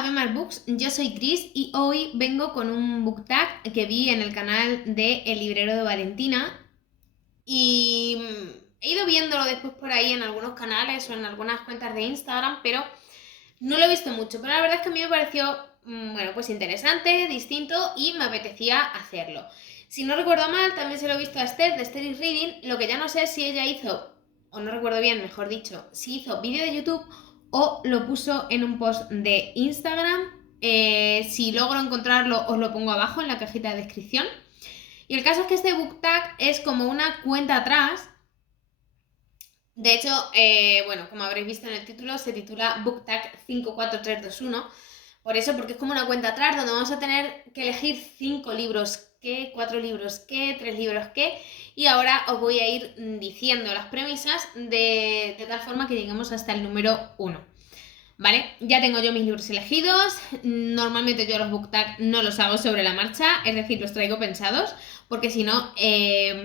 a Be My Books, yo soy Chris y hoy vengo con un book tag que vi en el canal de El Librero de Valentina y he ido viéndolo después por ahí en algunos canales o en algunas cuentas de Instagram, pero no lo he visto mucho, pero la verdad es que a mí me pareció, bueno, pues interesante, distinto y me apetecía hacerlo. Si no recuerdo mal, también se lo he visto a Esther de Esther is Reading, lo que ya no sé si ella hizo, o no recuerdo bien, mejor dicho, si hizo vídeo de YouTube o lo puso en un post de Instagram. Si logro encontrarlo os lo pongo abajo en la cajita de descripción. Y el caso es que este book tag es como una cuenta atrás. De hecho, bueno, como habréis visto en el título, se titula Book Tag 54321. Por eso, porque es como una cuenta atrás donde vamos a tener que elegir 5 libros qué, 4 libros qué, 3 libros qué. Y ahora os voy a ir diciendo las premisas de tal forma que lleguemos hasta el número 1. ¿Vale? Ya tengo yo mis libros elegidos. Normalmente yo los book tag no los hago sobre la marcha, es decir, los traigo pensados, porque si no,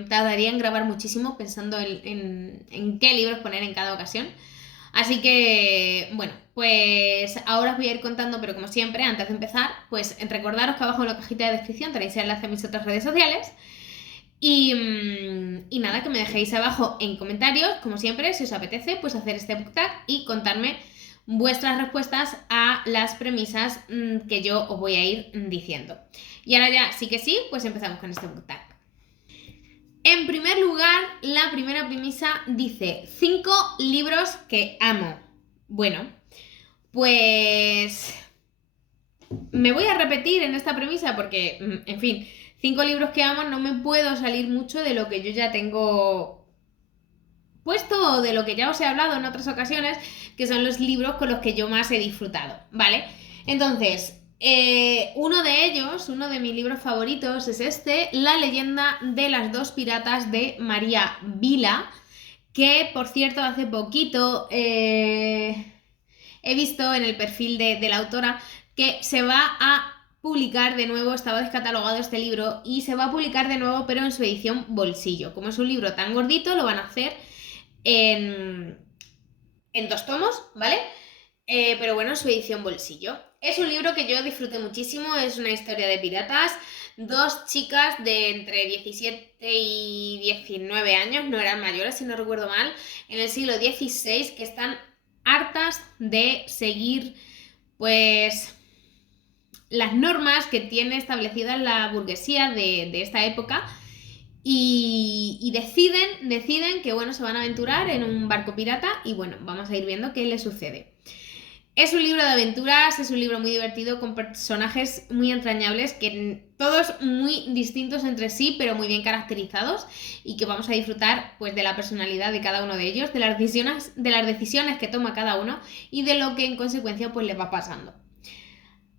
tardaría en grabar muchísimo pensando en qué libros poner en cada ocasión. Así que, bueno, pues ahora os voy a ir contando, pero como siempre, antes de empezar, pues recordaros que abajo en la cajita de descripción tenéis el enlace a mis otras redes sociales. Y nada, que me dejéis abajo en comentarios, como siempre, si os apetece, pues hacer este book tag y contarme vuestras respuestas a las premisas que yo os voy a ir diciendo. Y ahora ya, sí que sí, pues empezamos con este book tag. En primer lugar, la primera premisa dice 5 libros que amo. Bueno, pues me voy a repetir en esta premisa porque, en fin, 5 libros que amo, no me puedo salir mucho de lo que yo ya tengo puesto o de lo que ya os he hablado en otras ocasiones, que son los libros con los que yo más he disfrutado, ¿vale? Entonces, uno de ellos, uno de mis libros favoritos es este, La leyenda de las dos piratas de María Vila, que por cierto hace poquito he visto en el perfil de la autora que se va a publicar de nuevo, estaba descatalogado este libro y se va a publicar de nuevo pero en su edición bolsillo. Como es un libro tan gordito, lo van a hacer en 2 tomos, ¿vale? Pero bueno, su edición bolsillo. Es un libro que yo disfruté muchísimo, es una historia de piratas, 2 chicas de entre 17 y 19 años, no eran mayores si no recuerdo mal, en el siglo XVI, que están hartas de seguir, pues, las normas que tiene establecidas la burguesía de esta época. Y deciden que, bueno, se van a aventurar en un barco pirata y, bueno, vamos a ir viendo qué les sucede. Es un libro de aventuras, es un libro muy divertido con personajes muy entrañables, que todos muy distintos entre sí, pero muy bien caracterizados y que vamos a disfrutar pues de la personalidad de cada uno de ellos, de las decisiones que toma cada uno y de lo que en consecuencia pues les va pasando.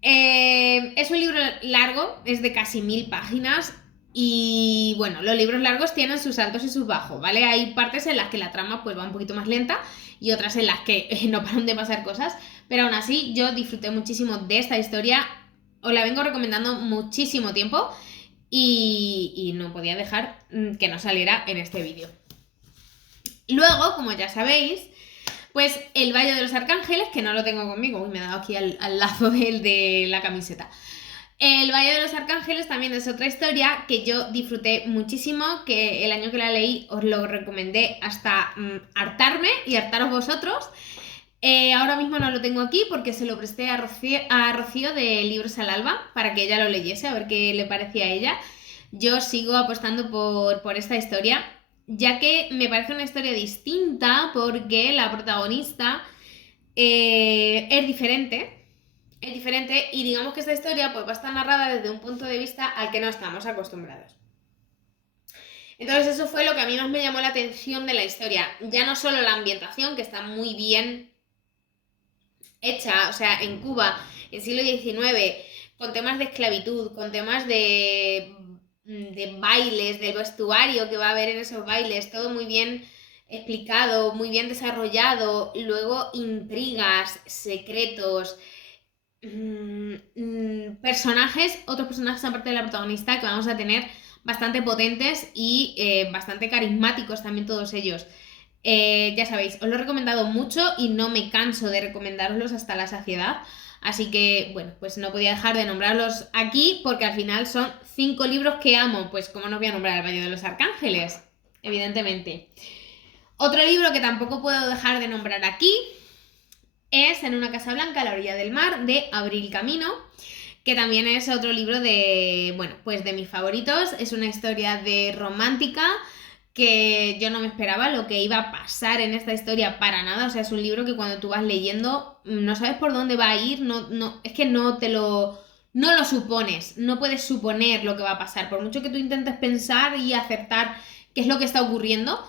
Es un libro largo, es de casi 1000 páginas. Y bueno, los libros largos tienen sus altos y sus bajos, ¿vale? Hay partes en las que la trama pues va un poquito más lenta y otras en las que no paran de pasar cosas, pero aún así yo disfruté muchísimo de esta historia, os la vengo recomendando muchísimo tiempo y no podía dejar que no saliera en este vídeo. Luego, como ya sabéis, pues El Valle de los Arcángeles, que no lo tengo conmigo, uy, me he dado aquí al lazo de la camiseta. El Valle de los Arcángeles también es otra historia que yo disfruté muchísimo, que el año que la leí os lo recomendé hasta hartarme y hartaros vosotros. Ahora mismo no lo tengo aquí porque se lo presté a Rocío de Libros al Alba para que ella lo leyese, a ver qué le parecía a ella. Yo sigo apostando por esta historia, ya que me parece una historia distinta porque la protagonista es diferente. Es diferente y digamos que esta historia pues va a estar narrada desde un punto de vista al que no estamos acostumbrados. Entonces eso fue lo que a mí más me llamó la atención de la historia. Ya no solo la ambientación, que está muy bien hecha, o sea, en Cuba, en siglo XIX, con temas de esclavitud, con temas de bailes, del vestuario que va a haber en esos bailes, todo muy bien explicado, muy bien desarrollado, luego intrigas, secretos, otros personajes aparte de la protagonista que vamos a tener bastante potentes y bastante carismáticos también todos ellos. Ya sabéis, os lo he recomendado mucho y no me canso de recomendároslos hasta la saciedad, Así que, bueno, pues no podía dejar de nombrarlos aquí porque al final son 5 libros que amo. Pues, ¿cómo no voy a nombrar El Valle de los Arcángeles? Evidentemente. Otro libro que tampoco puedo dejar de nombrar aquí es En una casa blanca a la orilla del mar, de Abril Camino, que también es otro libro de, bueno, pues de mis favoritos. Es una historia de romántica que yo no me esperaba lo que iba a pasar en esta historia para nada. O sea, es un libro que cuando tú vas leyendo no sabes por dónde va a ir, es que no lo supones, no puedes suponer lo que va a pasar. Por mucho que tú intentes pensar y acertar qué es lo que está ocurriendo,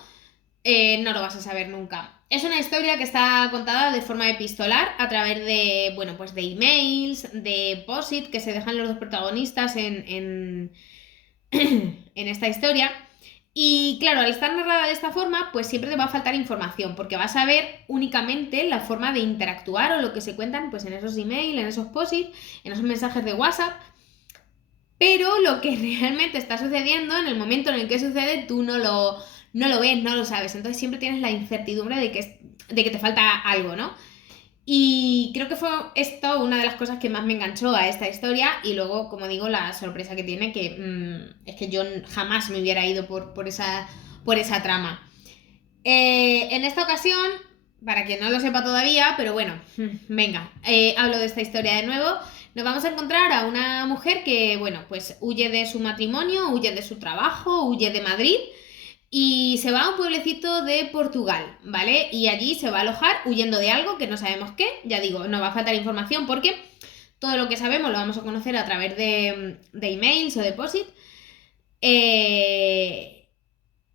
no lo vas a saber nunca. Es una historia que está contada de forma epistolar a través de, bueno, pues de emails, de post-it que se dejan los dos protagonistas en esta historia. Y claro, al estar narrada de esta forma, pues siempre te va a faltar información, porque vas a ver únicamente la forma de interactuar o lo que se cuentan pues en esos emails, en esos post-it, en esos mensajes de WhatsApp. Pero lo que realmente está sucediendo, en el momento en el que sucede, tú no lo ves, no lo sabes. Entonces siempre tienes la incertidumbre de que te falta algo, ¿no? Y creo que fue esto una de las cosas que más me enganchó a esta historia. Y luego, como digo, la sorpresa que tiene, que es que yo jamás me hubiera ido por esa trama. En esta ocasión, para quien no lo sepa todavía, pero bueno, venga, hablo de esta historia de nuevo. Nos vamos a encontrar a una mujer que, bueno, pues huye de su matrimonio, huye de su trabajo, huye de Madrid y se va a un pueblecito de Portugal, ¿vale? Y allí se va a alojar huyendo de algo que no sabemos qué. Ya digo, no va a faltar información porque todo lo que sabemos lo vamos a conocer a través de emails o de post-it.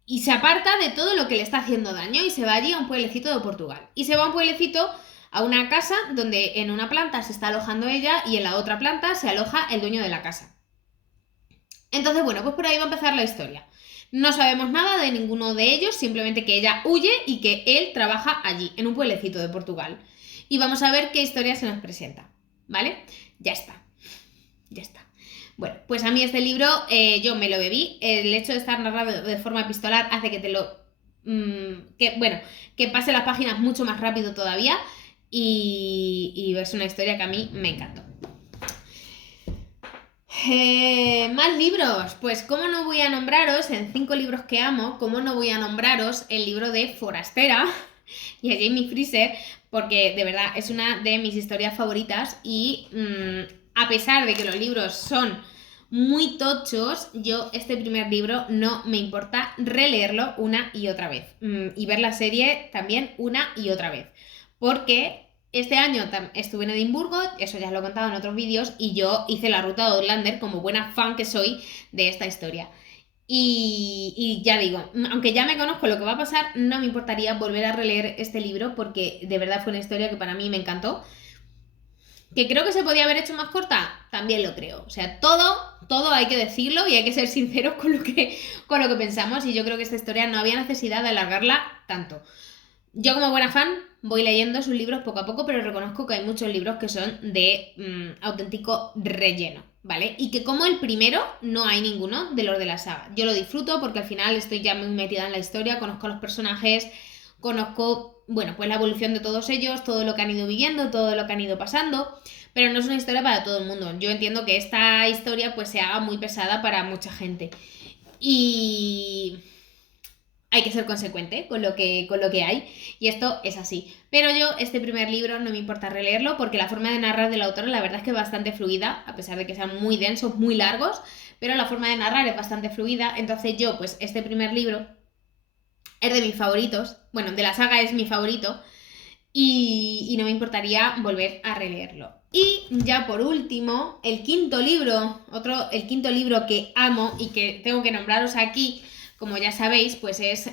Y se aparta de todo lo que le está haciendo daño y se va allí a un pueblecito de Portugal. Y se va a un pueblecito, a una casa donde en una planta se está alojando ella y en la otra planta se aloja el dueño de la casa. Entonces, bueno, pues por ahí va a empezar la historia. No sabemos nada de ninguno de ellos, simplemente que ella huye y que él trabaja allí, en un pueblecito de Portugal. Y vamos a ver qué historia se nos presenta, ¿vale? Ya está. Ya está. Bueno, pues a mí este libro yo me lo bebí. El hecho de estar narrado de forma epistolar hace que te lo... que pase las páginas mucho más rápido todavía. Y es una historia que a mí me encantó. Más libros. Pues cómo no voy a nombraros, en 5 libros que amo, cómo no voy a nombraros el libro de Forastera y a Jamie Fraser, porque de verdad es una de mis historias favoritas y a pesar de que los libros son muy tochos, yo este primer libro no me importa releerlo una y otra vez y ver la serie también una y otra vez, porque este año estuve en Edimburgo, eso ya lo he contado en otros vídeos, y yo hice la ruta de Outlander como buena fan que soy de esta historia. Y ya digo, aunque ya me conozco lo que va a pasar, no me importaría volver a releer este libro porque de verdad fue una historia que para mí me encantó. ¿Que creo que se podía haber hecho más corta? También lo creo. O sea, todo hay que decirlo y hay que ser sinceros con lo que pensamos. Y yo creo que esta historia no había necesidad de alargarla tanto. Yo como buena fan voy leyendo sus libros poco a poco, pero reconozco que hay muchos libros que son de auténtico relleno, ¿vale? Y que como el primero no hay ninguno de los de la saga. Yo lo disfruto porque al final estoy ya muy metida en la historia, conozco a los personajes, conozco, bueno, pues la evolución de todos ellos, todo lo que han ido viviendo, todo lo que han ido pasando, pero no es una historia para todo el mundo. Yo entiendo que esta historia pues se haga muy pesada para mucha gente. Y hay que ser consecuente con lo que hay, y esto es así. Pero yo este primer libro no me importa releerlo porque la forma de narrar del autor la verdad es que es bastante fluida, a pesar de que sean muy densos, muy largos, pero la forma de narrar es bastante fluida. Entonces yo pues este primer libro es de mis favoritos, bueno, de la saga es mi favorito y no me importaría volver a releerlo. Y ya por último, el quinto libro que amo y que tengo que nombraros aquí, como ya sabéis, pues es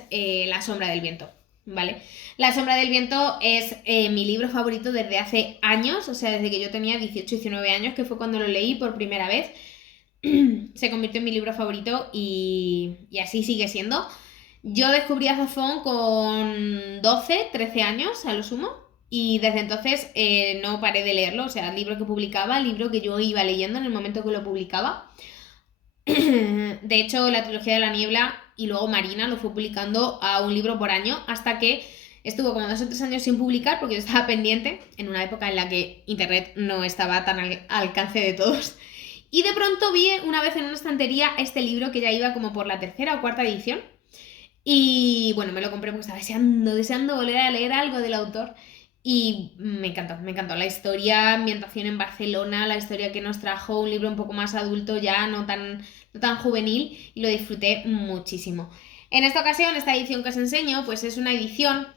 La sombra del viento, ¿vale? La sombra del viento es mi libro favorito desde hace años, o sea, desde que yo tenía 18, 19 años, que fue cuando lo leí por primera vez. Se convirtió en mi libro favorito y así sigue siendo. Yo descubrí a Zafón con 12, 13 años a lo sumo y desde entonces no paré de leerlo, o sea, el libro que publicaba, el libro que yo iba leyendo en el momento que lo publicaba. De hecho, la trilogía de la niebla y luego Marina lo fue publicando a un libro por año hasta que Estuvo como 2 o 3 años sin publicar porque yo estaba pendiente en una época en la que internet no estaba tan al alcance de todos. Y de pronto vi una vez en una estantería este libro que ya iba como por la 3ª o 4ª edición. Y bueno, me lo compré porque estaba deseando volver a leer algo del autor. Y me encantó la historia, ambientación en Barcelona, la historia que nos trajo, un libro un poco más adulto ya, no tan juvenil, y lo disfruté muchísimo. En esta ocasión, esta edición que os enseño, pues es una edición,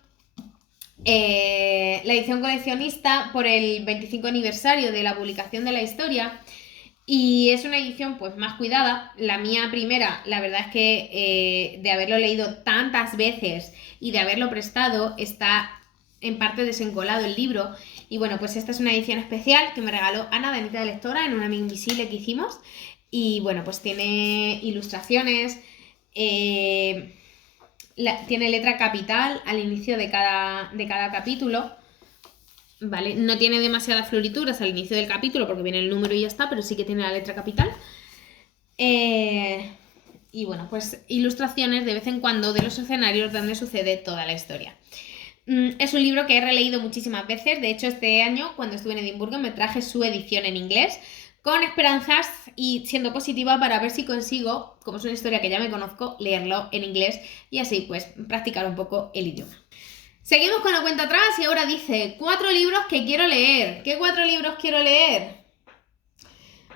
la edición coleccionista por el 25 aniversario de la publicación de la historia, y es una edición pues más cuidada. La mía primera, la verdad es que de haberlo leído tantas veces y de haberlo prestado, está en parte desencolado el libro. Y bueno, pues esta es una edición especial que me regaló Ana, Benita de Lectora, en una amiga invisible que hicimos. Y bueno, pues tiene ilustraciones, tiene letra capital al inicio de cada capítulo. ¿Vale? No tiene demasiadas florituras al inicio del capítulo porque viene el número y ya está, pero sí que tiene la letra capital. Y bueno, pues ilustraciones de vez en cuando de los escenarios donde sucede toda la historia. Es un libro que he releído muchísimas veces. De hecho, este año, cuando estuve en Edimburgo, me traje su edición en inglés, con esperanzas y siendo positiva para ver si consigo, como es una historia que ya me conozco, leerlo en inglés y así pues practicar un poco el idioma. Seguimos con la cuenta atrás y ahora dice 4 libros que quiero leer. ¿Qué 4 libros quiero leer?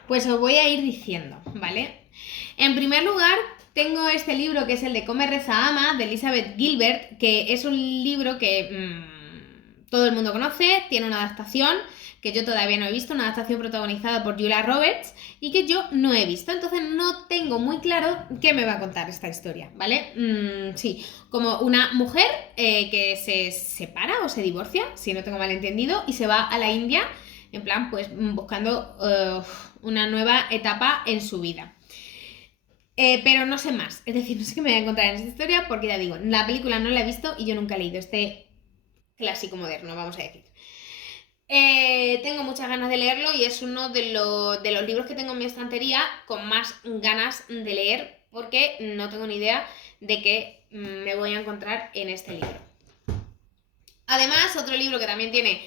Pues os voy a ir diciendo, ¿vale? En primer lugar, tengo este libro que es el de Come, Reza, Ama, de Elizabeth Gilbert, que es un libro que todo el mundo conoce, tiene una adaptación que yo todavía no he visto, una adaptación protagonizada por Julia Roberts y que yo no he visto, entonces no tengo muy claro qué me va a contar esta historia, ¿vale? Sí, como una mujer que se separa o se divorcia, si no tengo mal entendido, y se va a la India, en plan, pues buscando una nueva etapa en su vida. Pero no sé más, es decir, no sé qué me voy a encontrar en esta historia porque ya digo, la película no la he visto y yo nunca he leído este clásico moderno, vamos a decir. Tengo muchas ganas de leerlo y es uno de los libros que tengo en mi estantería con más ganas de leer porque no tengo ni idea de qué me voy a encontrar en este libro. Además, otro libro que también tiene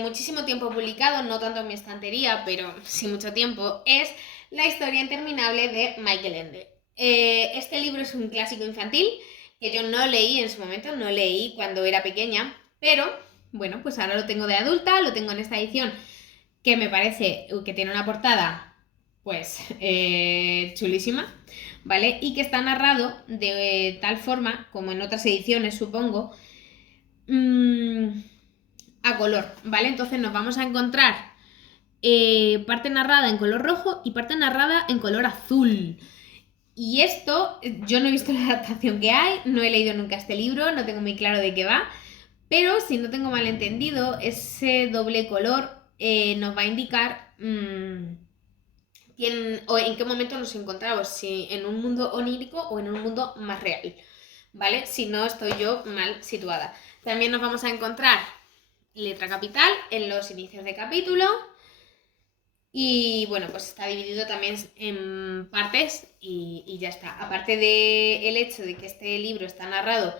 muchísimo tiempo publicado, no tanto en mi estantería, pero sí mucho tiempo, es La historia interminable de Michael Ende. Este libro es un clásico infantil que yo no leí en su momento, no leí cuando era pequeña, pero bueno, pues ahora lo tengo de adulta, lo tengo en esta edición que me parece que tiene una portada pues chulísima, ¿vale? Y que está narrado de tal forma, como en otras ediciones supongo, a color, ¿vale? Entonces nos vamos a encontrar parte narrada en color rojo y parte narrada en color azul. Y esto, yo no he visto la adaptación que hay, no he leído nunca este libro, no tengo muy claro de qué va, pero si no tengo mal entendido, ese doble color nos va a indicar o en qué momento nos encontramos, si en un mundo onírico o en un mundo más real, ¿vale? Si no estoy yo mal situada. También nos vamos a encontrar letra capital en los inicios de capítulo. Y bueno, pues está dividido también en partes y ya está. Aparte del hecho de que este libro está narrado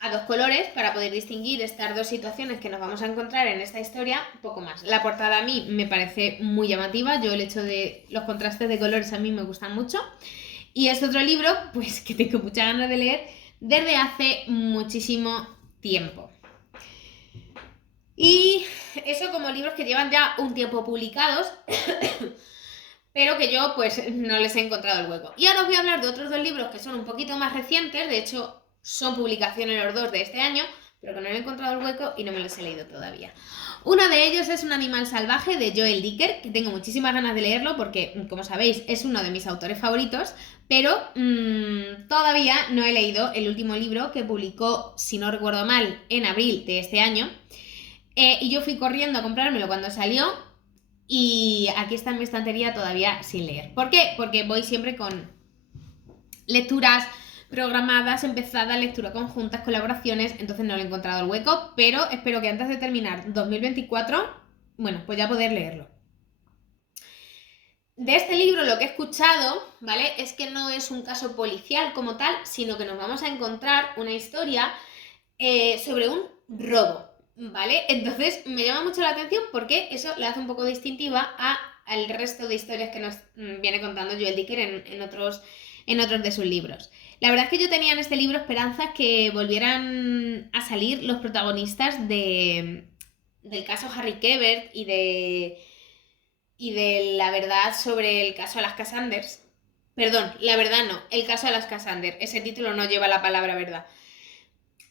a 2 colores para poder distinguir estas 2 situaciones que nos vamos a encontrar en esta historia, poco más. La portada a mí me parece muy llamativa, yo el hecho de los contrastes de colores a mí me gustan mucho. Y es otro libro pues que tengo muchas ganas de leer desde hace muchísimo tiempo. Y eso como libros que llevan ya un tiempo publicados, pero que yo pues no les he encontrado el hueco. Y ahora os voy a hablar de otros 2 libros que son un poquito más recientes, de hecho son publicaciones los 2 de este año, pero que no he encontrado el hueco y no me los he leído todavía. Uno de ellos es Un animal salvaje de Joel Dicker, que tengo muchísimas ganas de leerlo porque, como sabéis, es uno de mis autores favoritos, pero todavía no he leído el último libro que publicó, si no recuerdo mal, en abril de este año. Y yo fui corriendo a comprármelo cuando salió y aquí está en mi estantería todavía sin leer. ¿Por qué? Porque voy siempre con lecturas programadas, empezadas, lectura conjuntas, colaboraciones, entonces no le he encontrado el hueco, pero espero que antes de terminar 2024, bueno, pues ya poder leerlo. de este libro lo que he escuchado, ¿vale? Es que no es un caso policial como tal, sino que nos vamos a encontrar una historia sobre un robo, ¿vale? Entonces me llama mucho la atención porque eso le hace un poco distintiva al resto de historias que nos viene contando Joel Dicker en otros de sus libros. La verdad es que yo tenía en este libro esperanzas que volvieran a salir los protagonistas del caso Harry Quebert y de la verdad sobre el caso Alaska Sanders. Perdón, la verdad no, el caso Alaska Sanders. Ese título no lleva la palabra verdad.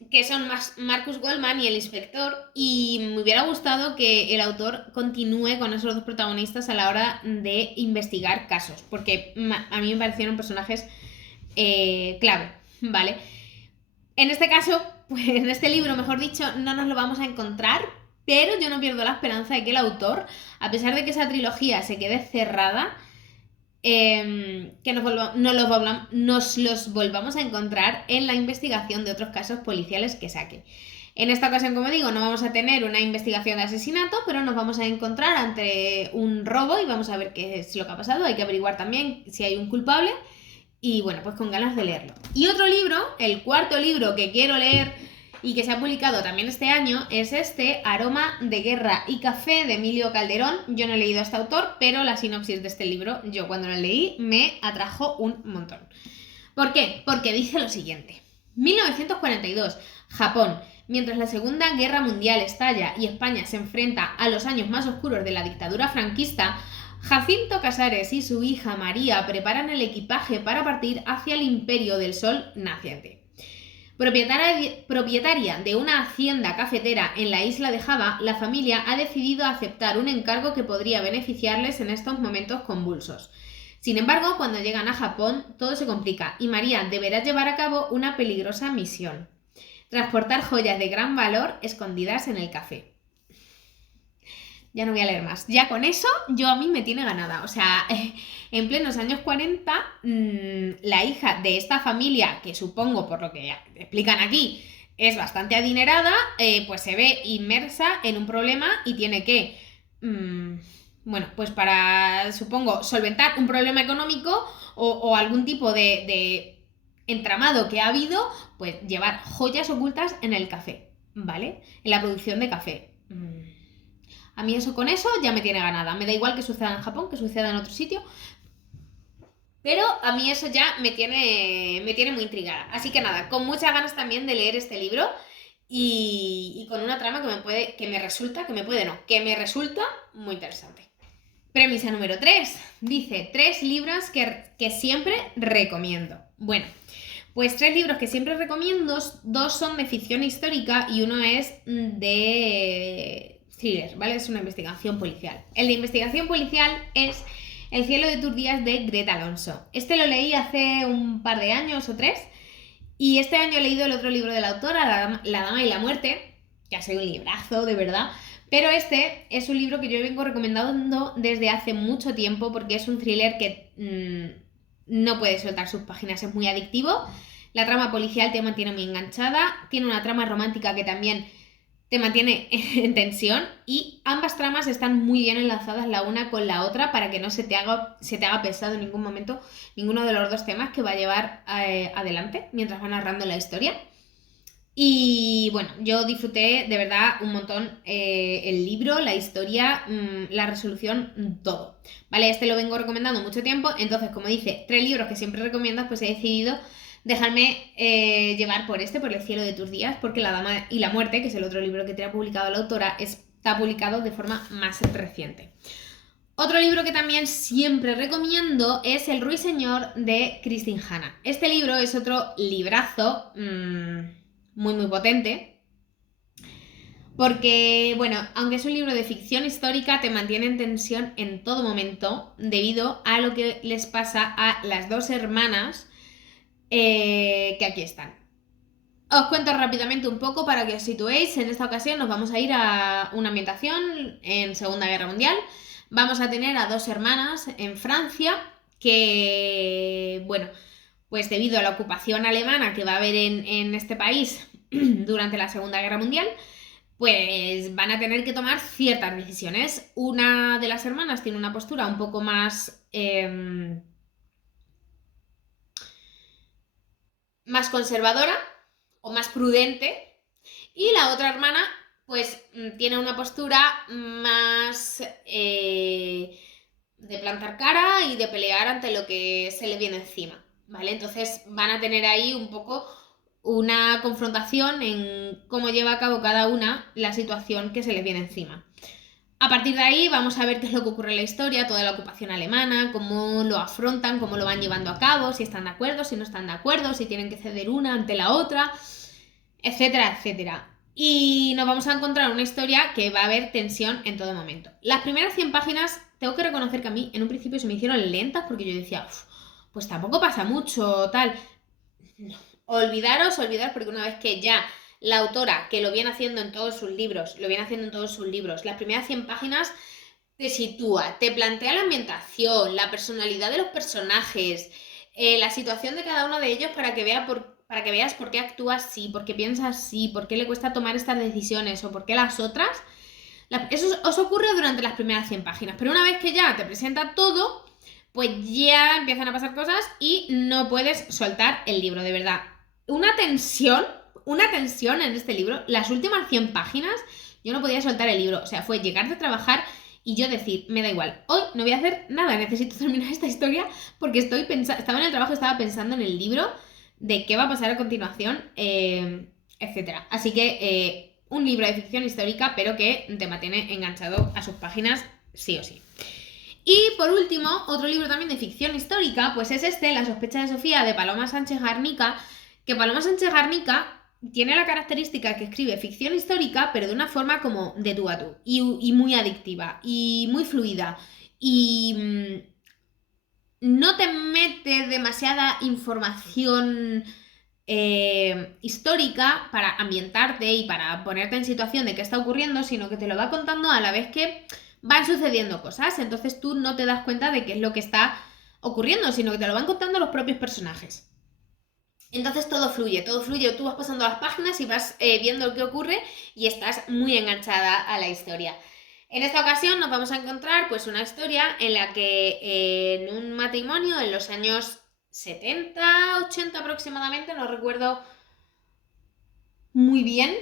Que son Marcus Goldman y el inspector, y me hubiera gustado que el autor continúe con esos dos protagonistas a la hora de investigar casos, porque a mí me parecieron personajes clave, ¿vale? En este caso, pues en este libro, mejor dicho, no nos lo vamos a encontrar, pero yo no pierdo la esperanza de que el autor, a pesar de que esa trilogía se quede cerrada, que nos los volvamos a encontrar en la investigación de otros casos policiales que saque. En esta ocasión, como digo, no vamos a tener una investigación de asesinato, pero nos vamos a encontrar ante un robo y vamos a ver qué es lo que ha pasado. Hay que averiguar también si hay un culpable y bueno, pues con ganas de leerlo. Y otro libro, el cuarto libro que quiero leer y que se ha publicado también este año, es este, Aroma de Guerra y Café, de Emilio Calderón. Yo no he leído a este autor, pero la sinopsis de este libro, yo cuando la leí, me atrajo un montón. ¿Por qué? Porque dice lo siguiente. 1942, Japón. Mientras la Segunda Guerra Mundial estalla y España se enfrenta a los años más oscuros de la dictadura franquista, Jacinto Casares y su hija María preparan el equipaje para partir hacia el Imperio del Sol naciente. Propietaria de una hacienda cafetera en la isla de Java, la familia ha decidido aceptar un encargo que podría beneficiarles en estos momentos convulsos. Sin embargo, cuando llegan a Japón, todo se complica y María deberá llevar a cabo una peligrosa misión: transportar joyas de gran valor escondidas en el café. Ya no voy a leer más. Ya con eso, a mí me tiene ganada. O sea, en plenos años 40, la hija de esta familia, que supongo, por lo que explican aquí, es bastante adinerada, pues se ve inmersa en un problema y tiene que, bueno, pues para, supongo, solventar un problema económico o algún tipo de entramado que ha habido, pues llevar joyas ocultas en el café, ¿vale? En la producción de café. A mí con eso ya me tiene ganada. Me da igual que suceda en Japón, que suceda en otro sitio. Pero a mí eso ya me tiene muy intrigada. Así que nada, con muchas ganas también de leer este libro y con una trama que me resulta muy interesante. Premisa número 3. Dice 3 libros que siempre recomiendo. Bueno, pues 3 libros que siempre recomiendo, 2 son de ficción histórica y uno es de thriller, ¿vale? Es una investigación policial. El de investigación policial es El cielo de tus días, de Greta Alonso. Este lo leí hace un par de años o 3 y este año he leído el otro libro de la autora, La dama y la muerte, que ha sido un librazo, de verdad. Pero este es un libro que yo vengo recomendando desde hace mucho tiempo porque es un thriller que no puede soltar sus páginas, es muy adictivo. La trama policial te mantiene muy enganchada, tiene una trama romántica que también te mantiene en tensión y ambas tramas están muy bien enlazadas la una con la otra para que no se te haga pesado en ningún momento ninguno de los dos temas que va a llevar adelante mientras va narrando la historia. Y bueno, yo disfruté de verdad un montón el libro, la historia, la resolución, todo. Vale, este lo vengo recomendando mucho tiempo, entonces como dice, 3 libros que siempre recomiendas, pues he decidido dejarme llevar por El cielo de tus días, porque La dama y la muerte, que es el otro libro que te ha publicado la autora, está publicado de forma más reciente. Otro libro que también siempre recomiendo es El ruiseñor, de Christine Hanna. Este libro es otro librazo muy muy potente, porque, bueno, aunque es un libro de ficción histórica, te mantiene en tensión en todo momento debido a lo que les pasa a las 2 hermanas que aquí están. Os cuento rápidamente un poco para que os situéis. En esta ocasión nos vamos a ir a una ambientación en Segunda Guerra Mundial. Vamos a tener a 2 hermanas en Francia que, bueno, pues debido a la ocupación alemana que va a haber en este país durante la Segunda Guerra Mundial, pues van a tener que tomar ciertas decisiones. Una de las hermanas tiene una postura un poco más, más conservadora o más prudente, y la otra hermana pues tiene una postura más de plantar cara y de pelear ante lo que se le viene encima, ¿vale? Entonces van a tener ahí un poco una confrontación en cómo lleva a cabo cada una la situación que se les viene encima. A partir de ahí vamos a ver qué es lo que ocurre en la historia, toda la ocupación alemana, cómo lo afrontan, cómo lo van llevando a cabo, si están de acuerdo, si no están de acuerdo, si tienen que ceder una ante la otra, etcétera, etcétera. Y nos vamos a encontrar una historia que va a haber tensión en todo momento. Las primeras 100 páginas, tengo que reconocer que a mí en un principio se me hicieron lentas porque yo decía, pues tampoco pasa mucho, tal. No. Olvidaros, porque una vez que ya la autora, que lo viene haciendo en todos sus libros, las primeras 100 páginas te sitúa, te plantea la ambientación, la personalidad de los personajes, la situación de cada uno de ellos para que veas por qué actúa así, por qué piensa así, por qué le cuesta tomar estas decisiones o por qué las otras. Eso os ocurre durante las primeras 100 páginas, pero una vez que ya te presenta todo, pues ya empiezan a pasar cosas y no puedes soltar el libro, de verdad. Una tensión en este libro. Las últimas 100 páginas yo no podía soltar el libro. O sea, fue llegar de trabajar y yo decir, me da igual, hoy no voy a hacer nada, necesito terminar esta historia porque estaba en el trabajo, estaba pensando en el libro, de qué va a pasar a continuación, etcétera. Así que un libro de ficción histórica, pero que te mantiene enganchado a sus páginas sí o sí. Y por último, otro libro también de ficción histórica, pues es La sospecha de Sofía, de Paloma Sánchez Garnica, que Paloma Sánchez Garnica tiene la característica que escribe ficción histórica, pero de una forma como de tú a tú, y muy adictiva, y muy fluida, y no te mete demasiada información histórica para ambientarte y para ponerte en situación de qué está ocurriendo, sino que te lo va contando a la vez que van sucediendo cosas. Entonces tú no te das cuenta de qué es lo que está ocurriendo, sino que te lo van contando los propios personajes. Entonces todo fluye, tú vas pasando las páginas y vas viendo lo que ocurre y estás muy enganchada a la historia. En esta ocasión nos vamos a encontrar pues una historia en la que en un matrimonio en los años 70, 80 aproximadamente, no recuerdo muy bien.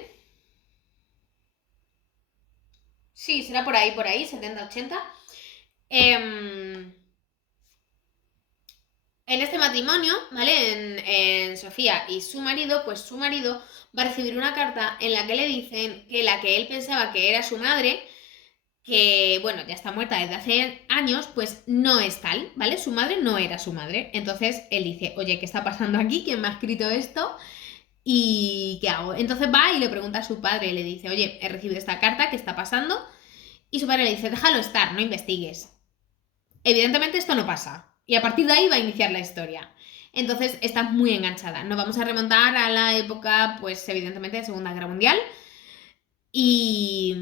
Sí, será por ahí, 70, 80. En este matrimonio, ¿vale? En Sofía y su marido, pues su marido va a recibir una carta en la que le dicen que la que él pensaba que era su madre, que, bueno, ya está muerta desde hace años, pues no es tal, ¿vale? Su madre no era su madre. Entonces él dice, oye, ¿qué está pasando aquí? ¿Quién me ha escrito esto? ¿Y qué hago? Entonces va y le pregunta a su padre, le dice, oye, he recibido esta carta, ¿qué está pasando? Y su padre le dice, déjalo estar, no investigues. Evidentemente esto no pasa. Y a partir de ahí va a iniciar la historia. Entonces está muy enganchada. Nos vamos a remontar a la época, pues evidentemente, de Segunda Guerra Mundial. Y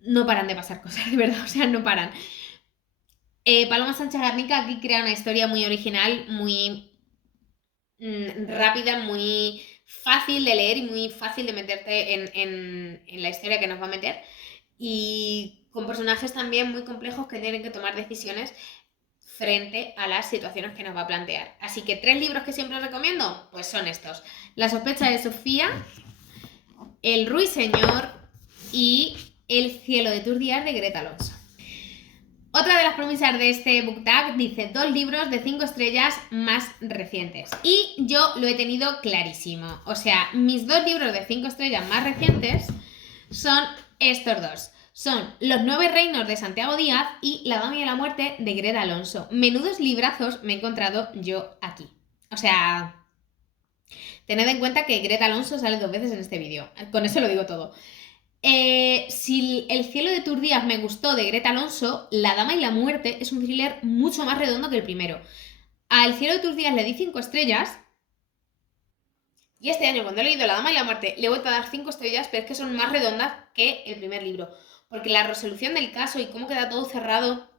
no paran de pasar cosas, de verdad, o sea, no paran. Paloma Sánchez Garnica aquí crea una historia muy original, muy rápida, muy fácil de leer y muy fácil de meterte en la historia que nos va a meter. Y con personajes también muy complejos que tienen que tomar decisiones frente a las situaciones que nos va a plantear. Así que 3 libros que siempre recomiendo, pues son estos. La sospecha de Sofía, El ruiseñor y El cielo de tus días, de Greta Alonso. Otra de las promesas de este book tag dice 2 libros de 5 estrellas más recientes. Y yo lo he tenido clarísimo. O sea, mis 2 libros de 5 estrellas más recientes son estos 2. Son Los 9 reinos de Santiago Díaz y La dama y la muerte de Greta Alonso. Menudos librazos me he encontrado yo aquí. O sea, tened en cuenta que Greta Alonso sale 2 veces en este vídeo. Con eso lo digo todo. Si El cielo de tus días me gustó de Greta Alonso, La dama y la muerte es un thriller mucho más redondo que el primero. A El cielo de tus días le di 5 estrellas. Y este año, cuando he leído La dama y la muerte, le he vuelto a dar 5 estrellas, pero es que son más redondas que el primer libro. Porque la resolución del caso y cómo queda todo cerrado,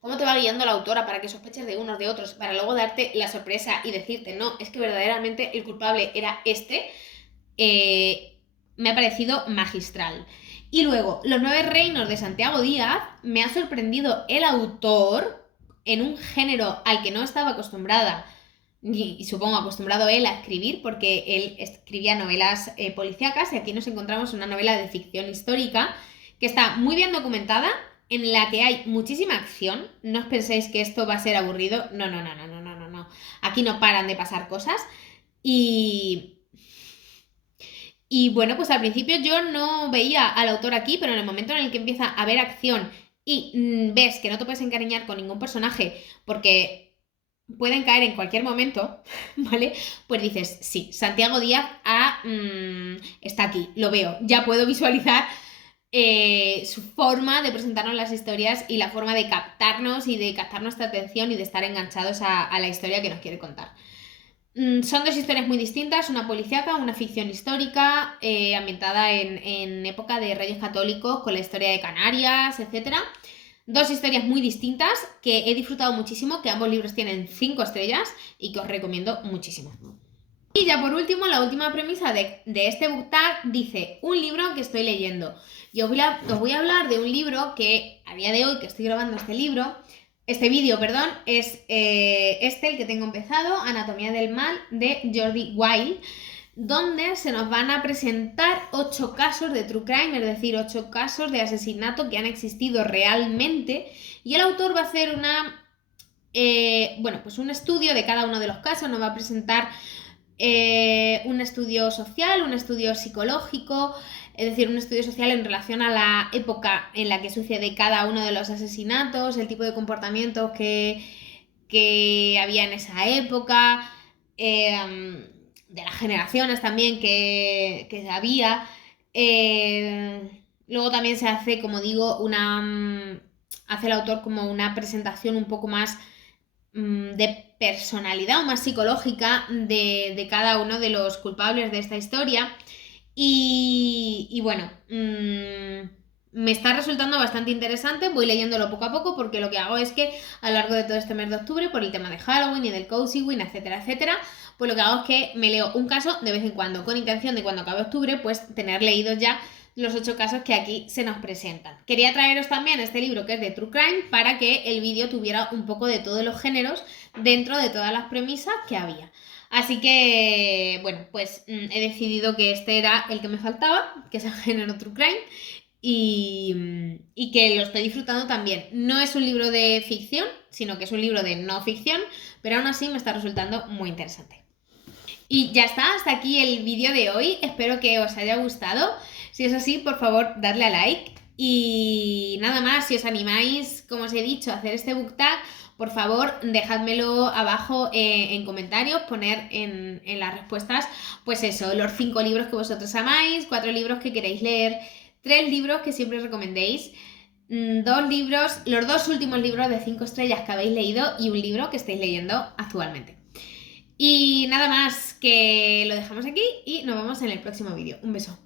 cómo te va guiando la autora para que sospeches de unos de otros, para luego darte la sorpresa y decirte, no, es que verdaderamente el culpable era este, me ha parecido magistral. Y luego, Los 9 reinos de Santiago Díaz, me ha sorprendido el autor en un género al que no estaba acostumbrada, y supongo acostumbrado él a escribir, porque él escribía novelas policíacas, y aquí nos encontramos una novela de ficción histórica que está muy bien documentada, en la que hay muchísima acción. No os penséis que esto va a ser aburrido. No. Aquí no paran de pasar cosas. Y bueno, pues al principio yo no veía al autor aquí, pero en el momento en el que empieza a haber acción y ves que no te puedes encariñar con ningún personaje porque pueden caer en cualquier momento, ¿vale? Pues dices, sí, Santiago Díaz está aquí, lo veo, ya puedo visualizar su forma de presentarnos las historias y la forma de captarnos y de captar nuestra atención y de estar enganchados a la historia que nos quiere contar. Son dos historias muy distintas, una policíaca, una ficción histórica, ambientada en época de Reyes Católicos, con la historia de Canarias, etc. Dos historias muy distintas que he disfrutado muchísimo, que ambos libros tienen 5 estrellas y que os recomiendo muchísimo. Y ya por último, la última premisa de este book tag dice: un libro que estoy leyendo. Y os voy a hablar de un libro que a día de hoy, que estoy grabando este vídeo, es el que tengo empezado, Anatomía del Mal, de Jordi Wild, donde se nos van a presentar 8 casos de true crime, es decir, 8 casos de asesinato que han existido realmente, y el autor va a hacer un estudio de cada uno de los casos. Nos va a presentar un estudio social, un estudio psicológico, es decir, un estudio social en relación a la época en la que sucede cada uno de los asesinatos, el tipo de comportamientos que había en esa época, de las generaciones también que había. Luego también se hace, como digo, hace el autor como una presentación un poco más de personalidad o más psicológica de cada uno de los culpables de esta historia. Y bueno, me está resultando bastante interesante. Voy leyéndolo poco a poco, porque lo que hago es que a lo largo de todo este mes de octubre, por el tema de Halloween y del Cozy Win, etcétera, pues lo que hago es que me leo un caso de vez en cuando, con intención de cuando acabe octubre, pues tener leídos ya los 8 casos que aquí se nos presentan. Quería traeros también este libro, que es de True Crime, para que el vídeo tuviera un poco de todos los géneros dentro de todas las premisas que había. Así que, bueno, pues he decidido que este era el que me faltaba, que es el género True Crime, y que lo estoy disfrutando también. No es un libro de ficción, sino que es un libro de no ficción, pero aún así me está resultando muy interesante. Y ya está, hasta aquí el vídeo de hoy. Espero que os haya gustado. Si es así, por favor, dadle a like. Y nada más, si os animáis, como os he dicho, a hacer este book tag, por favor, dejádmelo abajo en comentarios, poner en las respuestas, pues eso, los 5 libros que vosotros amáis, 4 libros que queréis leer, 3 libros que siempre recomendéis, 2 libros, los 2 últimos libros de 5 estrellas que habéis leído y un libro que estáis leyendo actualmente. Y nada más, que lo dejamos aquí y nos vemos en el próximo vídeo. Un beso.